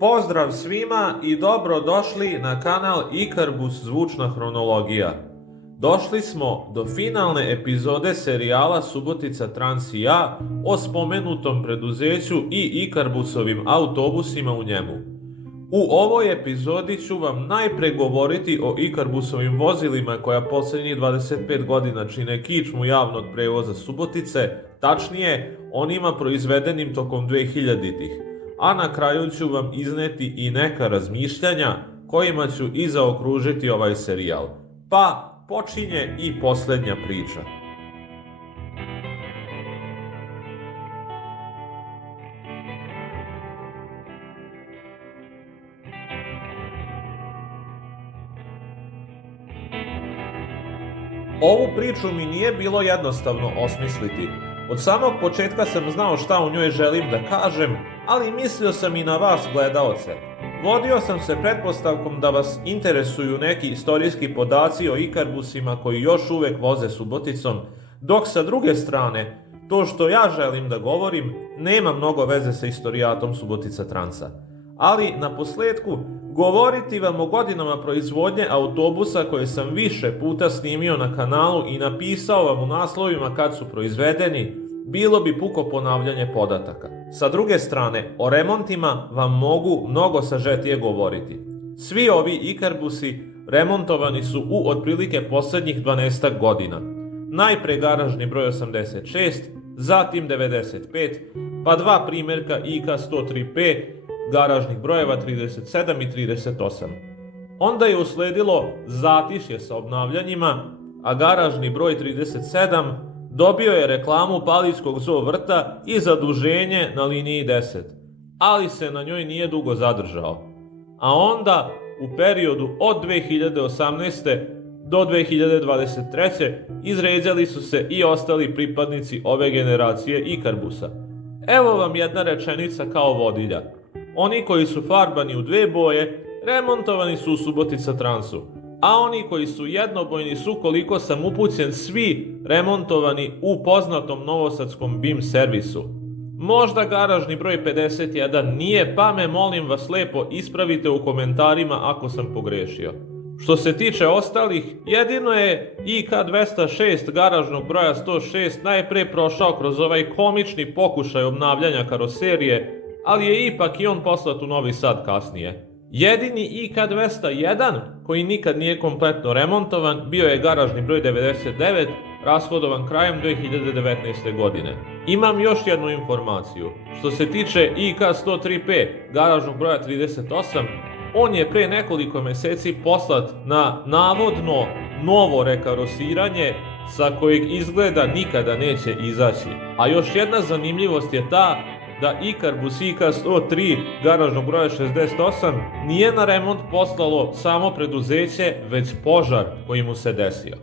Pozdrav svima i dobro došli na kanal Ikarbus zvučna hronologija. Došli smo do finalne epizode serijala Subotica Trans i ja o spomenutom preduzeću i Ikarbusovim autobusima u njemu. U ovoj epizodi ću vam najpre govoriti o Ikarbusovim vozilima koja posljednjih 25 godina čine kičmu javnog prevoza Subotice, tačnije onima proizvedenim tokom 2000-ih. A na kraju ću vam izneti i neka razmišljanja kojima ću i zaokružiti ovaj serijal. Pa počinje i posljednja priča. Ovu priču mi nije bilo jednostavno osmisliti. Od samog početka sam znao šta u njoj želim da kažem, ali mislio sam i na vas gledaoce. Vodio sam se pretpostavkom da vas interesuju neki istorijski podaci o Ikarbusima koji još uvek voze Suboticom, dok sa druge strane, to što ja želim da govorim nema mnogo veze sa istorijatom Subotica Transa. Ali na posledku, govoriti vam o godinama proizvodnje autobusa koje sam više puta snimio na kanalu i napisao vam u naslovima kad su proizvedeni, bilo bi puko ponavljanje podataka. Sa druge strane, o remontima vam mogu mnogo sažetije govoriti. Svi ovi Ikarbusi remontovani su u otprilike posljednjih 12 godina. Najpre garažni broj 86, zatim 95, pa dva primjerka IK103P, garažnih brojeva 37 i 38. Onda je usledilo zatišje sa obnavljanjima, a garažni broj 37 dobio je reklamu Palićkog zoo vrta i zaduženje na liniji 10, ali se na njoj nije dugo zadržao. A onda, u periodu od 2018. do 2023. izređali su se i ostali pripadnici ove generacije Ikarbusa. Evo vam jedna rečenica kao vodilja. Oni koji su farbani u dve boje, remontovani su u Subotica Transu, a oni koji su jednobojni su, koliko sam upućen, svi remontovani u poznatom novosadskom BIM servisu. Možda garažni broj 51 nije, pa me molim vas lepo ispravite u komentarima ako sam pogrešio. Što se tiče ostalih, jedino je IK206 garažnog broja 106 najpre prošao kroz ovaj komični pokušaj obnavljanja karoserije, ali je ipak i on poslat u Novi Sad kasnije. Jedini IK201 koji nikad nije kompletno remontovan bio je garažni broj 99, rashodovan krajem 2019. godine. Imam još jednu informaciju. Što se tiče IK103P garažnog broja 38, on je pre nekoliko meseci poslat na navodno novo rekarosiranje sa kojeg izgleda nikada neće izaći. A još jedna zanimljivost je ta da Ikarbus IK103 garažnog broja 68 nije na remont poslalo samo preduzeće, već požar koji mu se desio.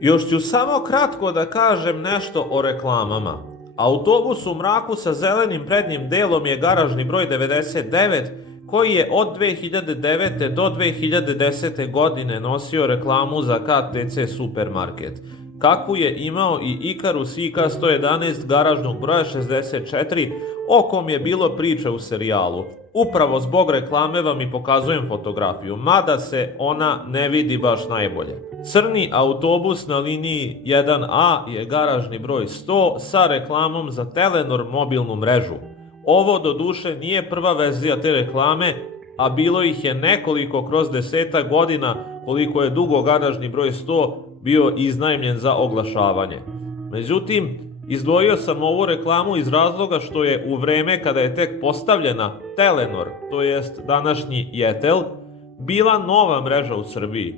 Još ću samo kratko da kažem nešto o reklamama. Autobus u mraku sa zelenim prednjim delom je garažni broj 99, koji je od 2009. do 2010. godine nosio reklamu za KTC supermarket, kakvu je imao i Ikarus IK111 garažnog broja 64, o kom je bilo priče u serijalu. Upravo zbog reklame vam i pokazujem fotografiju, mada se ona ne vidi baš najbolje. Crni autobus na liniji 1A je garažni broj 100 sa reklamom za Telenor mobilnu mrežu. Ovo doduše nije prva verzija te reklame, a bilo ih je nekoliko kroz 10 godina koliko je dugo garažni broj 100 bio iznajmljen za oglašavanje. Međutim, izdvojio sam ovu reklamu iz razloga što je u vreme kada je tek postavljena Telenor, to jest današnji Jetel, bila nova mreža u Srbiji.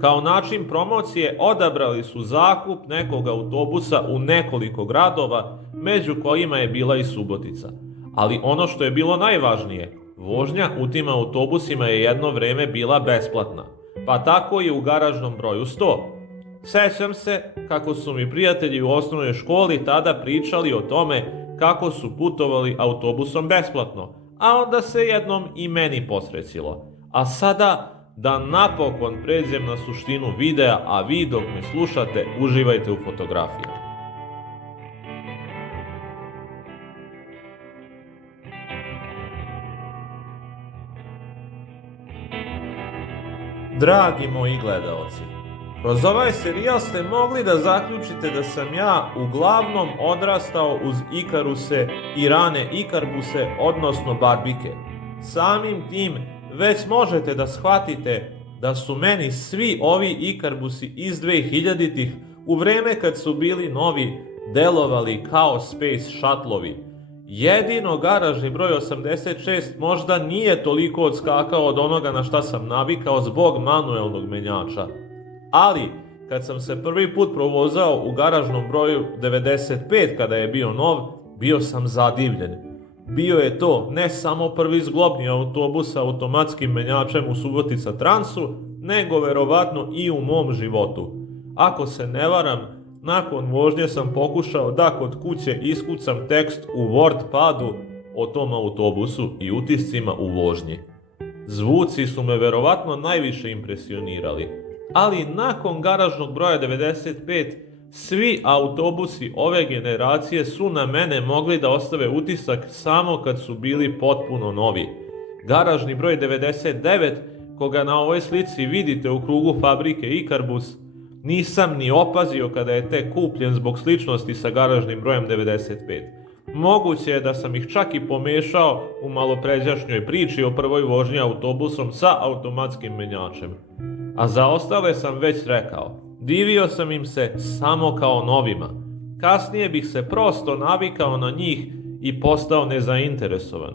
Kao način promocije odabrali su zakup nekog autobusa u nekoliko gradova, među kojima je bila i Subotica. Ali ono što je bilo najvažnije, vožnja u tim autobusima je jedno vreme bila besplatna, pa tako i u garažnom broju 100. Sećam se kako su mi prijatelji u osnovnoj školi tada pričali o tome kako su putovali autobusom besplatno, a onda se jednom i meni posrećilo. A sada da napokon pređem na suštinu videa, a vi dok me slušate uživajte u fotografijama. Dragi moji gledaoci, kroz ovaj serijal ste mogli da zaključite da sam ja uglavnom odrastao uz Ikaruse i rane Ikarbuse, odnosno barbike. Samim tim već možete da shvatite da su meni svi ovi Ikarbusi iz 2000-ih u vreme kad su bili novi delovali kao Space Shuttleovi. Jedino garažni broj 86 možda nije toliko odskakao od onoga na šta sam navikao zbog manuelnog menjača. Ali, kad sam se prvi put provozao u garažnom broju 95 kada je bio nov, bio sam zadivljen. Bio je to ne samo prvi zglobni autobus sa automatskim menjačem u Subotica Transu, nego verovatno i u mom životu. Ako se ne varam, nakon vožnje sam pokušao da kod kuće iskucam tekst u WordPadu o tom autobusu i utiscima u vožnji. Zvuci su me verovatno najviše impresionirali, ali nakon garažnog broja 95, svi autobusi ove generacije su na mene mogli da ostave utisak samo kad su bili potpuno novi. Garažni broj 99, koga na ovoj slici vidite u krugu fabrike Ikarbus, nisam ni opazio kada je tek kupljen zbog sličnosti sa garažnim brojem 95. Moguće je da sam ih čak i pomešao u malopređašnjoj priči o prvoj vožnji autobusom sa automatskim menjačem. A za ostale sam već rekao, divio sam im se samo kao novima. Kasnije bih se prosto navikao na njih i postao nezainteresovan.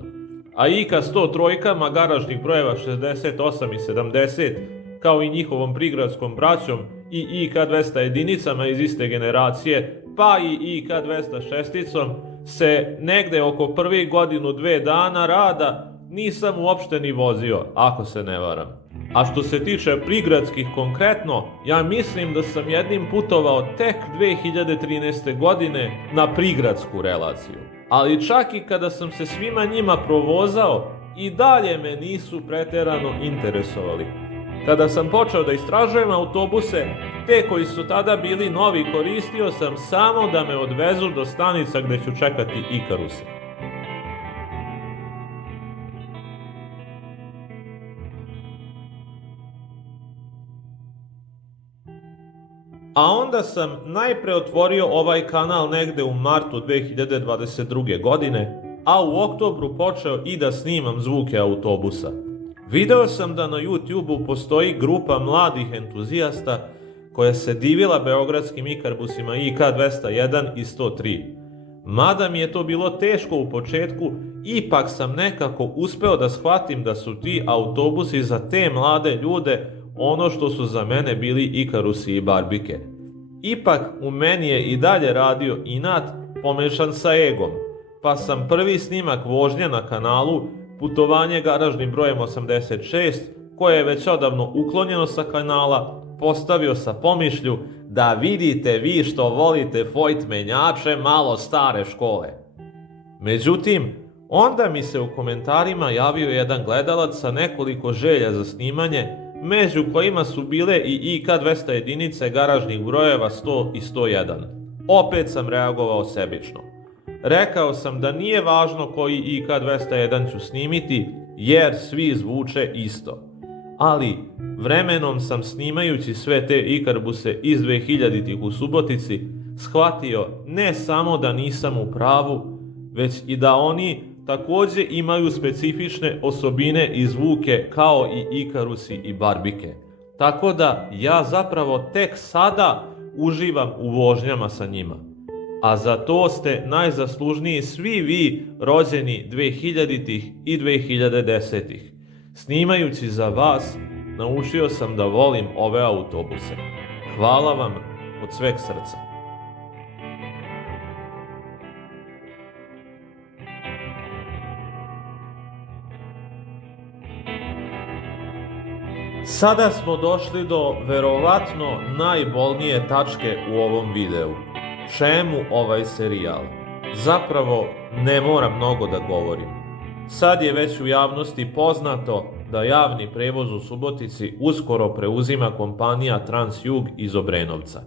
A IKA 103-kama garažnih brojeva 68 i 70, kao i njihovom prigradskom braćom, i IK200 jedinicama iz iste generacije, pa i IK206 se negde oko prvih godinu dve dana rada nisam uopšte ni vozio, ako se ne varam. A što se tiče prigradskih konkretno, ja mislim da sam jednim putovao tek 2013. godine na prigradsku relaciju. Ali čak i kada sam se svima njima provozao, i dalje me nisu preterano interesovali. Kada sam počeo da istražujem autobuse, te koji su tada bili novi, koristio sam samo da me odvezu do stanica gde ću čekati Ikaruse. A onda sam najpre otvorio ovaj kanal negde u martu 2022. godine, a u oktobru počeo i da snimam zvuke autobusa. Video sam da na YouTube-u postoji grupa mladih entuzijasta koja se divila beogradskim Ikarbusima IK201 i 103. Mada mi je to bilo teško u početku, ipak sam nekako uspeo da shvatim da su ti autobusi za te mlade ljude ono što su za mene bili Ikarusi i barbike. Ipak u meni je i dalje radio inat pomešan sa egom, pa sam prvi snimak vožnje na kanalu, putovanje garažnim brojem 86, koje je već odavno uklonjeno sa kanala, postavio sa pomišlju da vidite vi što volite Foyt menjače malo stare škole. Međutim, onda mi se u komentarima javio jedan gledalac sa nekoliko želja za snimanje, među kojima su bile i IK200 jedinice garažnih brojeva 100 i 101. Opet sam reagovao sebično. Rekao sam da nije važno koji IK201 ću snimiti, jer svi zvuče isto. Ali, vremenom sam snimajući sve te Ikarbuse iz 2000-ih u Subotici, shvatio ne samo da nisam u pravu, već i da oni takođe imaju specifične osobine i zvuke kao i Ikarusi i barbike. Tako da ja zapravo tek sada uživam u vožnjama sa njima. A za to ste najzaslužniji svi vi rođeni 2000-ih i 2010-ih. Snimajući za vas, naučio sam da volim ove autobuse. Hvala vam od sveg srca. Sada smo došli do verovatno najbolnije tačke u ovom videu. Čemu ovaj serijal? Zapravo, ne moram mnogo da govorim. Sad je već u javnosti poznato da javni prevoz u Subotici uskoro preuzima kompanija Transjug iz Obrenovca.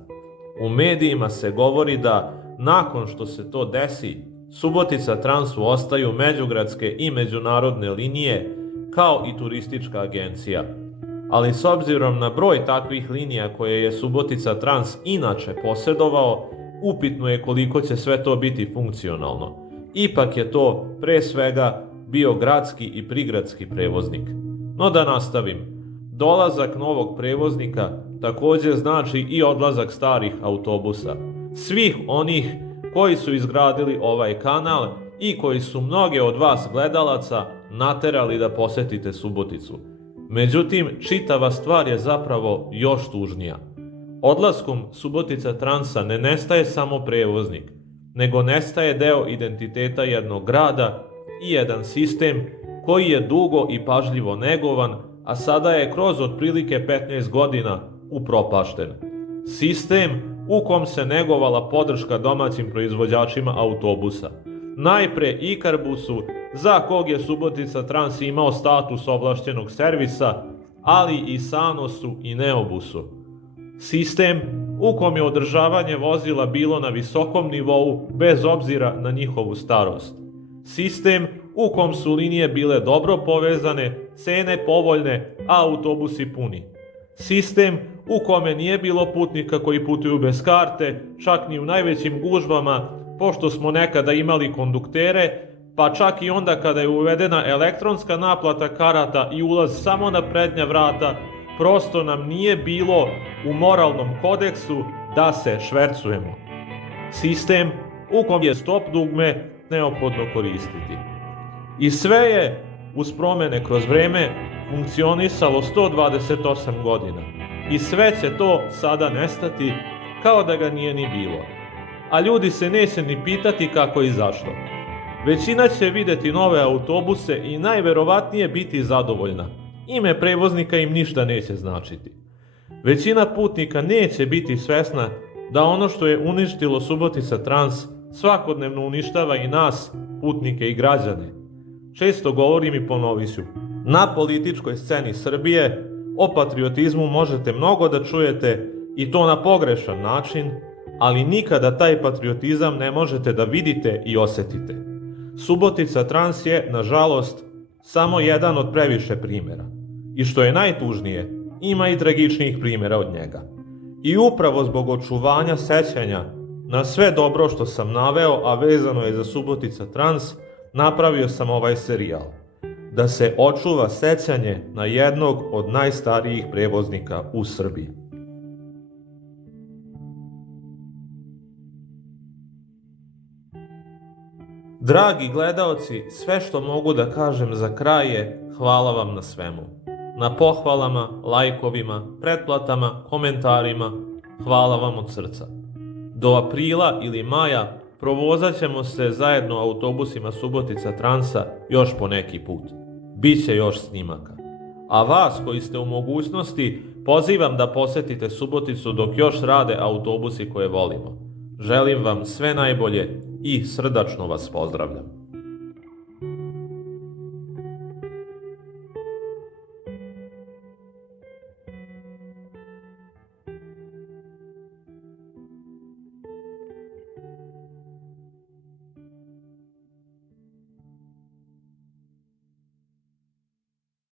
U medijima se govori da, nakon što se to desi, Subotica Transu ostaju međugradske i međunarodne linije, kao i turistička agencija. Ali s obzirom na broj takvih linija koje je Subotica Trans inače posjedovao, upitno je koliko će sve to biti funkcionalno. Ipak je to, pre svega, bio gradski i prigradski prevoznik. No da nastavim. Dolazak novog prevoznika također znači i odlazak starih autobusa. Svih onih koji su izgradili ovaj kanal i koji su mnoge od vas gledalaca naterali da posetite Suboticu. Međutim, čitava stvar je zapravo još tužnija. Odlaskom Subotica Transa ne nestaje samo prevoznik, nego nestaje deo identiteta jednog grada i jedan sistem koji je dugo i pažljivo negovan, a sada je kroz otprilike 15 godina upropašten. Sistem u kom se negovala podrška domaćim proizvođačima autobusa. Najpre Ikarbusu, za kog je Subotica Trans imao status ovlašćenog servisa, ali i Sanosu i Neobusu. Sistem u kom je održavanje vozila bilo na visokom nivou bez obzira na njihovu starost. Sistem u kom su linije bile dobro povezane, cene povoljne, a autobusi puni. Sistem u kome nije bilo putnika koji putuju bez karte, čak ni u najvećim gužvama, pošto smo nekada imali konduktere, pa čak i onda kada je uvedena elektronska naplata karata i ulaz samo na prednja vrata, prosto nam nije bilo u moralnom kodeksu da se švercujemo. Sistem u kom je stop dugme neophodno koristiti. I sve je, uz promene kroz vreme, funkcionisalo 128 godina. I sve će to sada nestati kao da ga nije ni bilo. A ljudi se neće ni pitati kako i zašto. Većina će videti nove autobuse i najverovatnije biti zadovoljna. Ime prevoznika im ništa neće značiti. Većina putnika neće biti svesna da ono što je uništilo Subotica Trans svakodnevno uništava i nas, putnike i građane. Često govorim i ponovit ću. Na političkoj sceni Srbije o patriotizmu možete mnogo da čujete i to na pogrešan način, ali nikada taj patriotizam ne možete da vidite i osetite. Subotica Trans je, nažalost, samo jedan od previše primjera. I što je najtužnije, ima i tragičnijih primjera od njega. I upravo zbog očuvanja sećanja na sve dobro što sam naveo, a vezano je za Subotica Trans, napravio sam ovaj serijal. Da se očuva sećanje na jednog od najstarijih prevoznika u Srbiji. Dragi gledaoci, sve što mogu da kažem za kraj je hvala vam na svemu. Na pohvalama, lajkovima, pretplatama, komentarima, hvala vam od srca. Do aprila ili maja provozat ćemo se zajedno autobusima Subotica Transa još po neki put. Biće još snimaka. A vas koji ste u mogućnosti, pozivam da posetite Suboticu dok još rade autobusi koje volimo. Želim vam sve najbolje i srdačno vas pozdravljam.